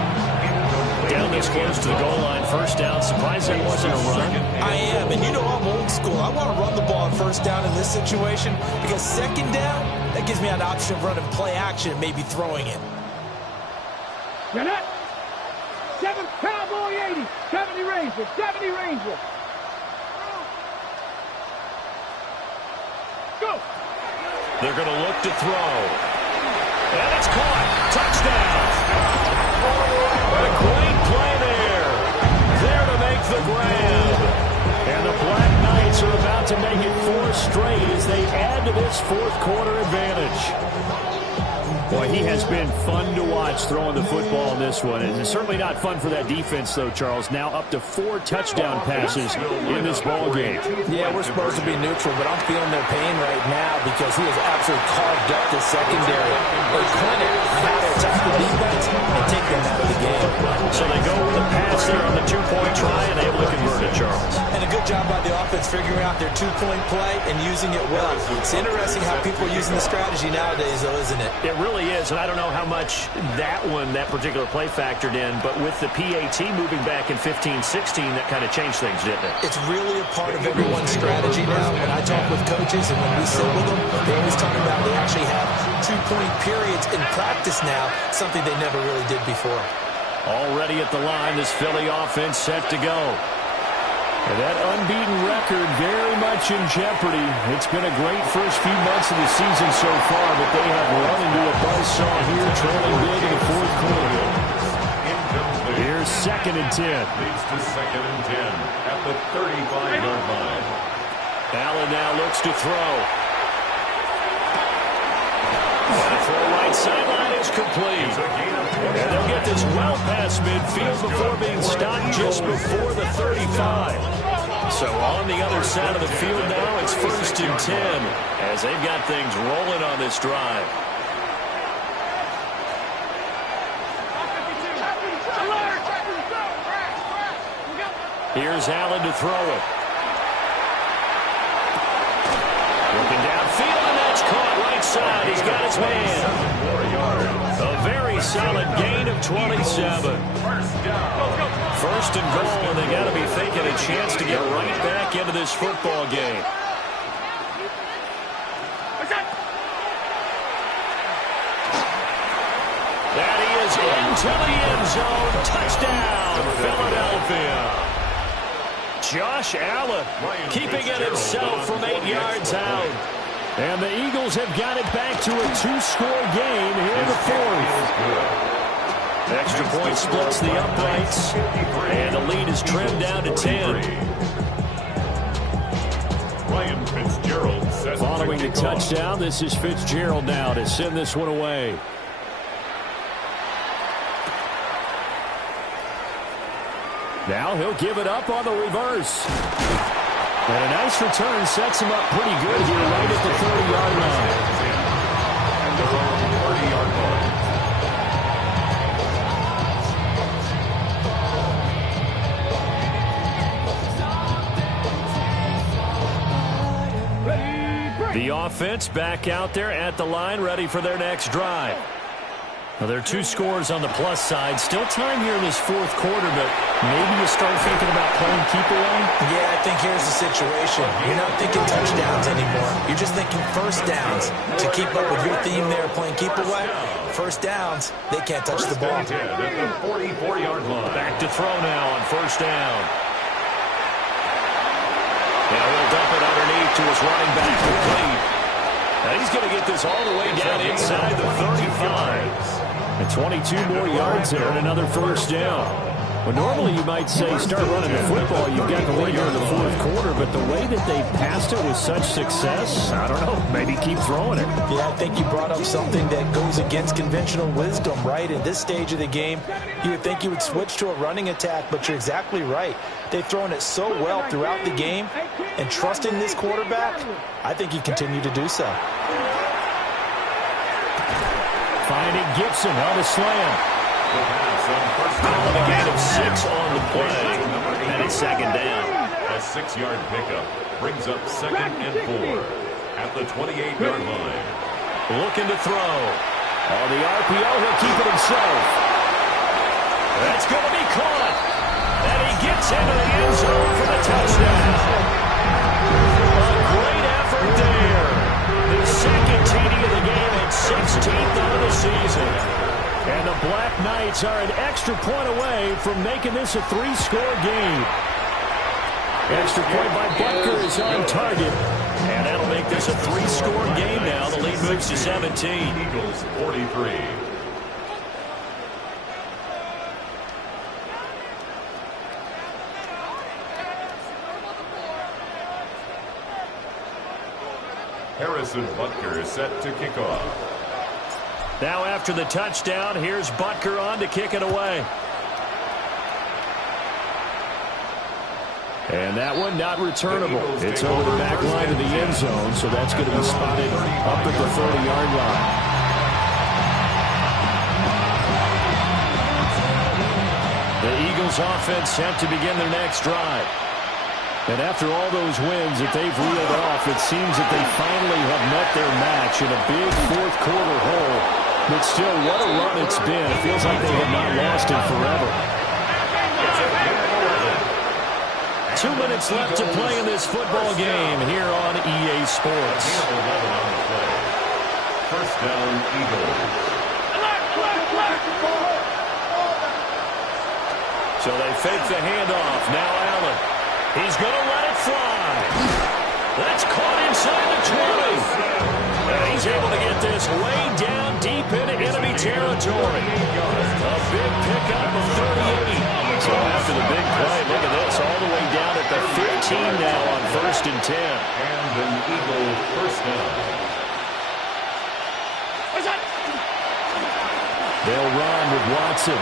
Down this close to the goal line, 1st down. Surprised that wasn't a run. I am, and you know I'm old school. I want to run the ball on 1st down in this situation because 2nd down, that gives me an option of running play action and maybe throwing it. Get it. 7 Cowboy 80. 70 Rangers. 70 Rangers. Go. They're going to look to throw. And it's caught. Touchdown. A great play there. There to make the grab. And the Black Knights are about to make it 4 straight as they add to this 4th quarter advantage. Boy, he has been fun to watch throwing the football in this one. And it's certainly not fun for that defense, though, Charles. Now up to 4 touchdown passes in this ball game. Yeah, we're supposed to be neutral, but I'm feeling their pain right now because he has absolutely carved up the secondary. They clinic on how to attack the defense and take them out of the game. So they go with the pass there on the 2-point try and able to convert it, Charles. And a good job by the offense figuring out their 2-point play and using it well. It's interesting how people are using the strategy nowadays, though, isn't it? It really is, and I don't know how much that particular play factored in, but with the PAT moving back in 15-16, that kind of changed things, didn't it? It's really a part of everyone's strategy now. When I talk with coaches and when we sit with them, they always talk about they actually have 2-point periods in practice now, something they never really did before. Already at the line, this Philly offense set to go. And that unbeaten record very much in jeopardy. It's been a great first few months of the season so far, but they have run into a buzzsaw here, trailing big in the 4th quarter. Here's 2nd and 10. Leads to 2nd and 10 at the 35-yard line. Allen now looks to throw. And a throw right sideline is complete. And they'll get this well past midfield before being stopped just before the 35. So on the other side of the field now, it's 1st and 10 as they've got things rolling on this drive. Here's Allen to throw it. Looking downfield, and that's caught right side. He's got his man. A very solid gain of 27. First and goal, and they got to be thinking a chance to get right back into this football game. That he is into the end zone. Touchdown, Philadelphia. Josh Allen keeping it himself from 8 yards out. And the Eagles have got it back to a 2-score game here in the fourth. Extra point splits the uprights, and the lead is trimmed down to 10. Ryan Fitzgerald set Following the touchdown, this is Fitzgerald now to send this one away. Now he'll give it up on the reverse. And a nice return sets him up pretty good here right at the 30-yard line. At their own 30-yard line. The offense back out there at the line, ready for their next drive. Well, there are 2 scores on the plus side. Still time here in this fourth quarter, but maybe you start thinking about playing keep away? Yeah, I think here's the situation. You're not thinking touchdowns anymore. You're just thinking first downs. To keep up with your theme there, playing keep away, first downs, they can't touch the ball. at the 44-yard line. Back to throw now on first down. Now he'll dump it underneath to his running back, complete. Now he's going to get this all the way down inside the 35. And 22 more yards there and another first down. Well, normally you might say start running the football. You've got the lead here in the fourth quarter, but the way that they passed it with such success, I don't know, maybe keep throwing it. Yeah, I think you brought up something that goes against conventional wisdom, right? In this stage of the game, you would think you would switch to a running attack, but you're exactly right. They've thrown it so well throughout the game, and trusting this quarterback, I think you continue to do so. Finding Gibson on the slam. A gain of 6 on the play, and it's second down. A 6-yard pickup brings up 2nd and 4 at the 28-yard line. Looking to throw. On the RPO, he'll keep it himself. That's going to be caught. And he gets into the end zone for the touchdown. A great effort there. The second TD of the game and 16th of the season. And the Black Knights are an extra point away from making this a 3-score game. Extra point by Butker is on target. And that'll make this a 3-score game now. The lead moves to 17. Eagles 43. Harrison Butker is set to kick off. Now after the touchdown, here's Butker on to kick it away. And that one not returnable. It's over the back line of the end zone, so that's going to be spotted up at the 30-yard line. The Eagles offense set to begin their next drive. And after all those wins that they've reeled off, it seems that they finally have met their match in a big fourth-quarter hole. But still, what a run it's been. It feels like they have not lost in forever. 2 minutes left to play in this football game here on EA Sports. First down, Eagles. So they fake the handoff. Now Allen. He's going to let it fly. That's caught inside the 20. And he's able to get this way down deep into enemy territory. A big pickup of 38. So after the big play, look at this, all the way down at the 15 now on 1st and 10. And an Eagle first down. They'll run with Watson.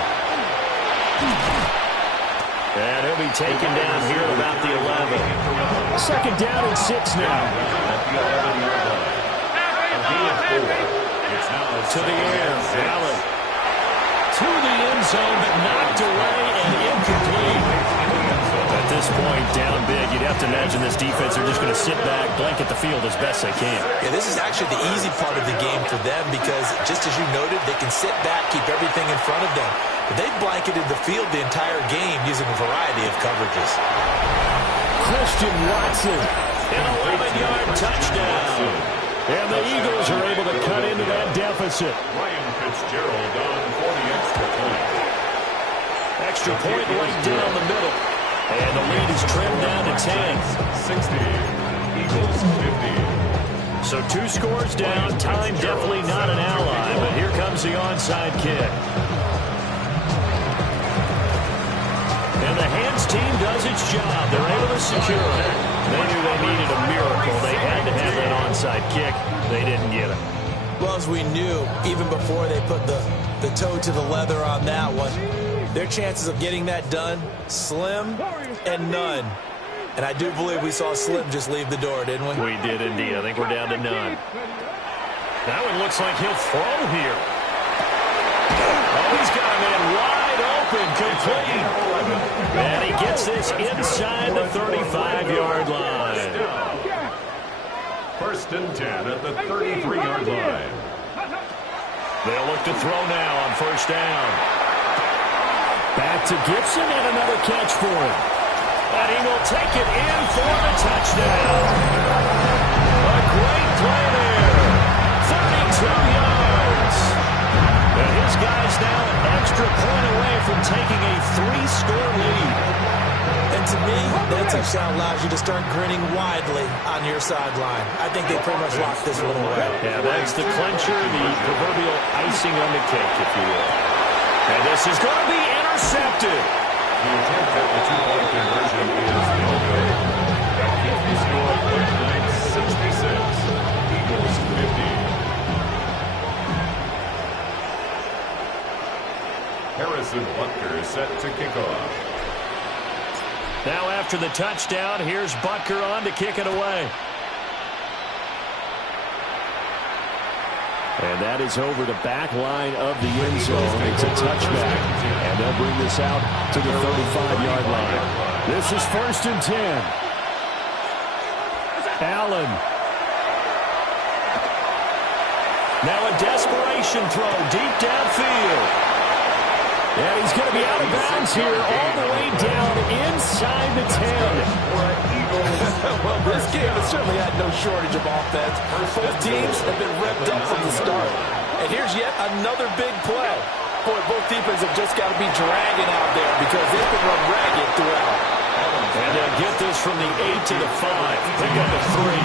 And he'll be taken down here at about the 11. Second down and 6 now. At the 11-yard line. A gain of 4. It's now To the air, Allen. To the end zone, but knocked away and incomplete. at this point, down big. You'd have to imagine this defense are just going to sit back, blanket the field as best they can. Yeah, this is actually the easy part of the game for them because, just as you noted, they can sit back, keep everything in front of them. But they've blanketed the field the entire game using a variety of coverages. Christian Watson. An 11-yard touchdown. And the Eagles are able to cut into that deficit. Ryan Fitzgerald on for the extra point. Extra point right down the middle. And the lead is trimmed down to 10. 60. Eagles 50. So 2 scores down. Time definitely not an ally. But here comes the onside kick. And the hands team does its job. They're able to secure it. They knew they needed a miracle. They had to have that onside kick. They didn't get it. Well, as we knew, even before they put the toe to the leather on that one, their chances of getting that done, slim and none. And I do believe we saw Slim just leave the door, didn't we? We did indeed. I think we're down to none. That one looks like he'll throw here. Oh, he's got a man wide open, complete. And he gets this inside the 35-yard line. First and 10 at the 33-yard line. They'll look to throw now on first down. Back to Gibson and another catch for him. And he will take it in for the touchdown. A great play there. 32 yards. And his guy's now an extra point away from taking a 3-score lead. And to me, that touchdown allows you to start grinning widely on your sideline. I think they pretty much locked this one away. Yeah, that's the clincher, the proverbial icing on the cake, if you will. And this is going to be intercepted. The attempt at the 2-point conversion is no good. That keeps the score 39-66. Eagles 50. Harrison Butker set to kick off. Now after the touchdown, here's Butker on to kick it away. And that is over the back line of the end zone. It's a touchback. And they'll bring this out to the 35-yard line. This is first and 10. Allen. Now a desperation throw deep downfield. And he's going to be out of bounds here all the way down inside the 10. Well, this game has certainly had no shortage of offense. Both teams have been revved up from the start. And here's yet another big play. Boy, both defenses have just got to be dragging out there because they've been run ragged throughout. And they'll get this from the 8 to the 5. Pick up a 3.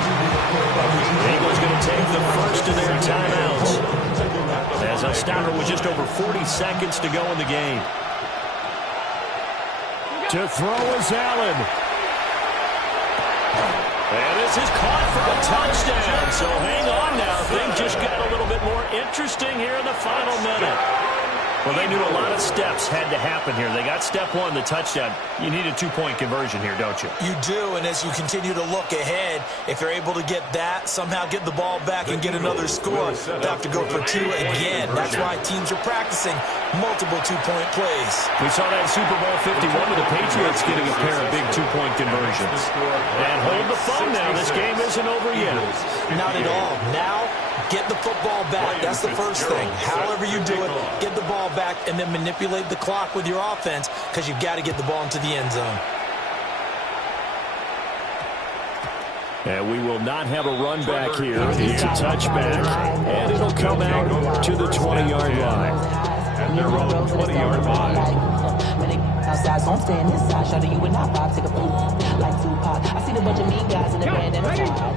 The Eagles going to take the first of their timeouts. As they'll stop it with just over 40 seconds to go in the game. To throw is Allen. And this is caught for a touchdown. So hang on now. Things just got a little bit more interesting here in the final minute. Well, they knew a lot of steps had to happen here. They got step 1, the touchdown. You need a 2-point conversion here, don't you? You do, and as you continue to look ahead, if you're able to get that, somehow get the ball back and get another score, they'll have to go for 2 again. That's why teams are practicing multiple 2-point plays. We saw that Super Bowl 51 with the Patriots getting a pair of big 2-point conversions. And hold the phone now. This game isn't over yet. Not at all. Now, get the football back. That's the first thing. However you do it, get the ball back and then manipulate the clock with your offense because you've got to get the ball into the end zone. And we will not have a run back here. It's a touchback, and it'll come out to the 20-yard line. At their own 20-yard line. Outside, so I'm staying inside. Shout you would not vibe, take a food like Tupac. I see the bunch of mean guys in the band and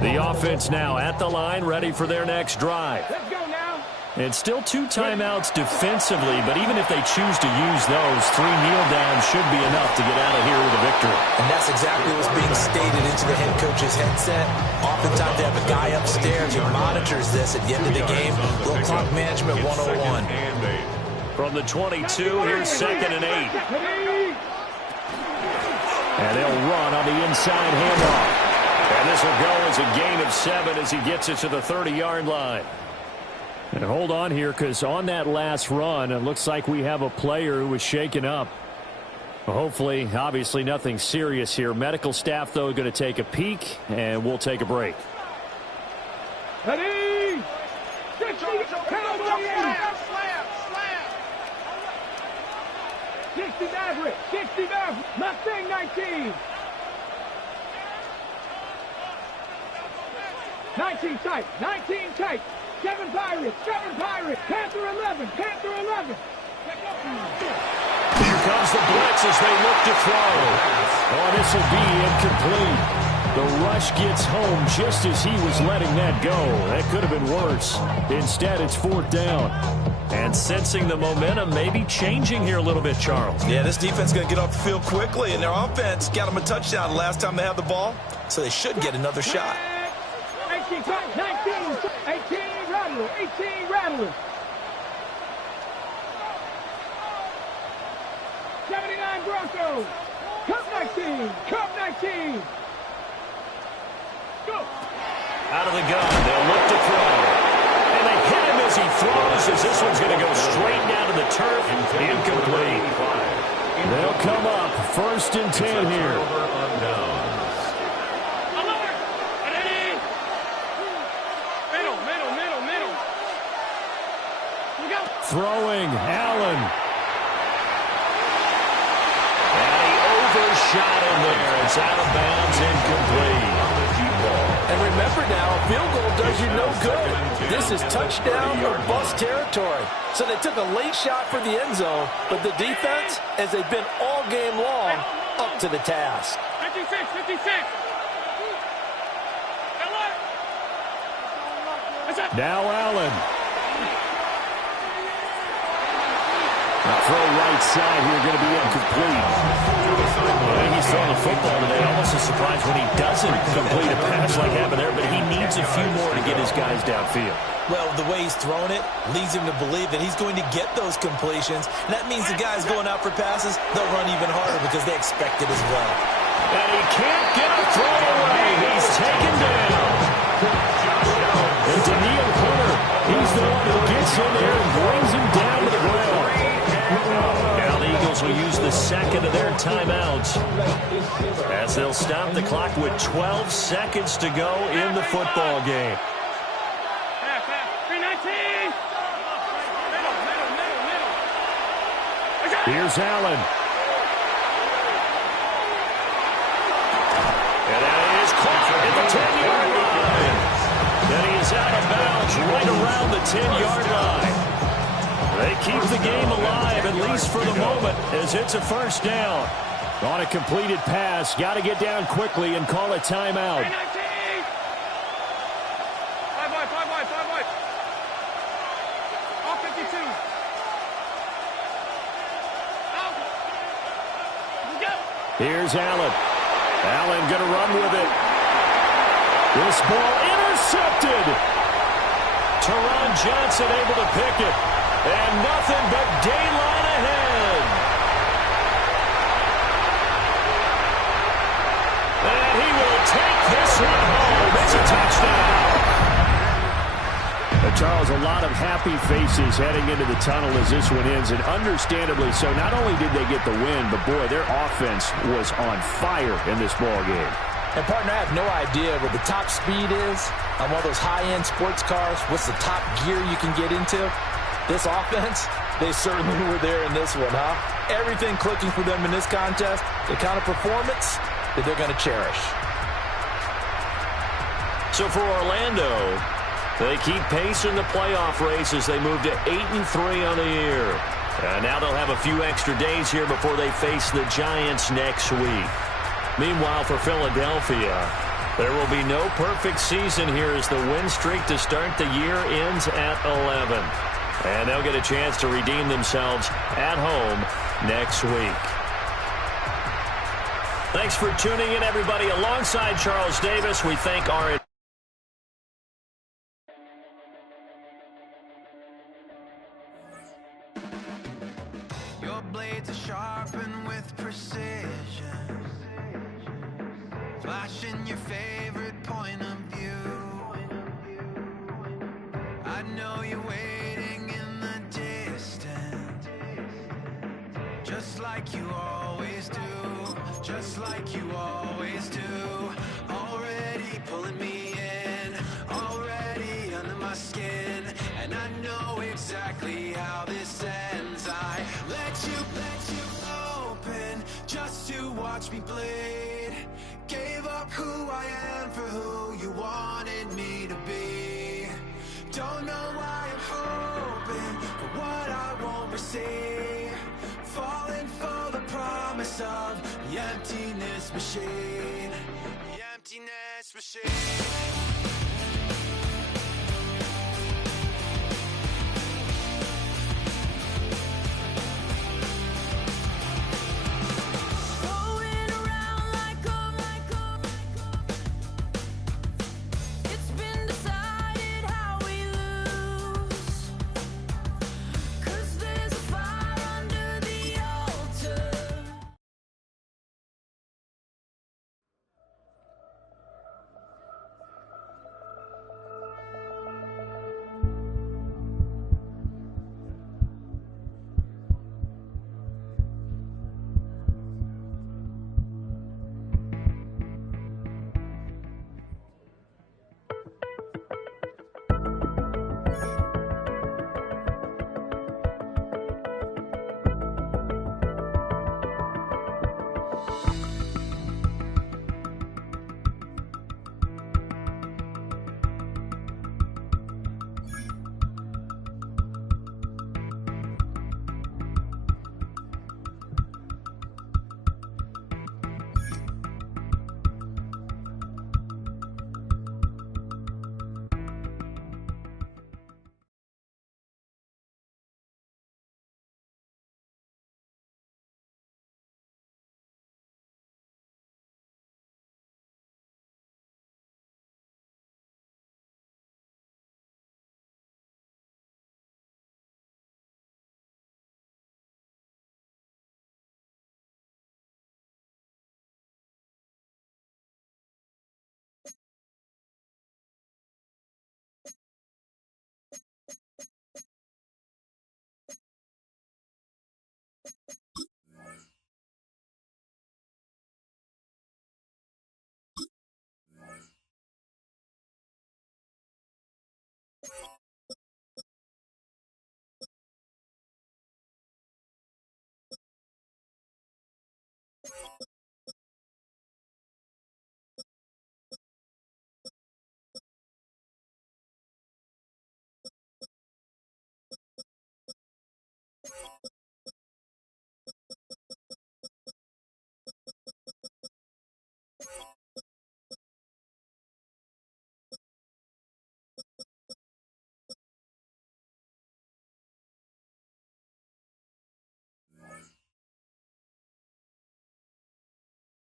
the offense now at the line, ready for their next drive. Let's go now. And still 2 timeouts defensively, but even if they choose to use those, 3 kneel downs should be enough to get out of here with a victory. And that's exactly what's being stated into the head coach's headset. Oftentimes they have a guy upstairs who monitors this at the end of the game. Little clock management 101. From the 22, here's 2nd and 8. And they'll run on the inside handoff. And this will go as a gain of 7 as he gets it to the 30-yard line. And hold on here, because on that last run, it looks like we have a player who was shaken up. Well, hopefully, obviously, nothing serious here. Medical staff, though, going to take a peek, and we'll take a break. Ready? 60 Maverick. 60 Maverick. Mustang 19. 19 tight. 19 tight. 7 Pirates. 7 Pirates. Panther 11. Panther 11. Here comes the blitz as they look to throw. Oh, this will be incomplete. The rush gets home just as he was letting that go. That could have been worse. Instead, it's 4th down. And sensing the momentum maybe changing here a little bit, Charles. Yeah, this defense is going to get off the field quickly, and their offense got them a touchdown the last time they had the ball, so they should get another shot. 18 tight. 19. 18 Rattler. 18 Rattler. 79 Broncos. Cup 19. Cup 19. Go. Out of the gun, they'll look to throw. And they hit him as he throws, as this one's going to go straight down to the turf. Incomplete. They'll come up 1st and 10 here. Throwing, Allen. And he overshot him there. It's out of bounds, incomplete. And remember now, a field goal does you no good. This is touchdown or bust territory. So they took a late shot for the end zone, but the defense, as they've been all game long, up to the task. 56, 56. Now Allen. Throw right side here, going to be incomplete. The way he's throwing the football today, almost a surprise when he doesn't complete a pass like happened there, but he needs a few more to get his guys downfield. Well, the way he's thrown it leads him to believe that he's going to get those completions. And that means the guys going out for passes, they'll run even harder because they expect it as well. And he can't get a throw away. He's taken down. And Daniil Hunter, he's the one who gets in there and brings him down to the ground. Now the Eagles will use the second of their timeouts as they'll stop the clock with 12 seconds to go in the football game. Here's Allen. And that is caught at the 10-yard line. Then he is out of bounds right around the 10-yard line. They keep the game alive, at least for the moment, as it's a 1st down. On a completed pass, got to get down quickly and call a timeout. 5 wide. All 52. Here's Allen. Allen going to run with it. This ball intercepted. Teron Johnson able to pick it. And nothing but daylight ahead. And he will take this one home. It's a touchdown. Charles, a lot of happy faces heading into the tunnel as this one ends, and understandably so. Not only did they get the win, but boy, their offense was on fire in this ball game. And partner, I have no idea what the top speed is on one of those high-end sports cars. What's the top gear you can get into? This offense, they certainly were there in this one, huh? Everything clicking for them in this contest, the kind of performance that they're going to cherish. So for Orlando, they keep pace in the playoff race as they move to 8-3 on the year. And now they'll have a few extra days here before they face the Giants next week. Meanwhile, for Philadelphia, there will be no perfect season here as the win streak to start the year ends at 11. And they'll get a chance to redeem themselves at home next week. Thanks for tuning in, everybody. Alongside Charles Davis, we thank our... Your blades are sharpened with precision, flashing your favorite point of view. I know you're waiting in the distance, just like you always just like you always do. Already pulling me in, already under my skin, and I know exactly how this ends. I let you open just to watch me bleed. Gave up who I am for who you wanted me to be. Don't know why I'm hoping for what I won't receive. Falling for the promise of the emptiness machine. The emptiness machine. Going around like a it's been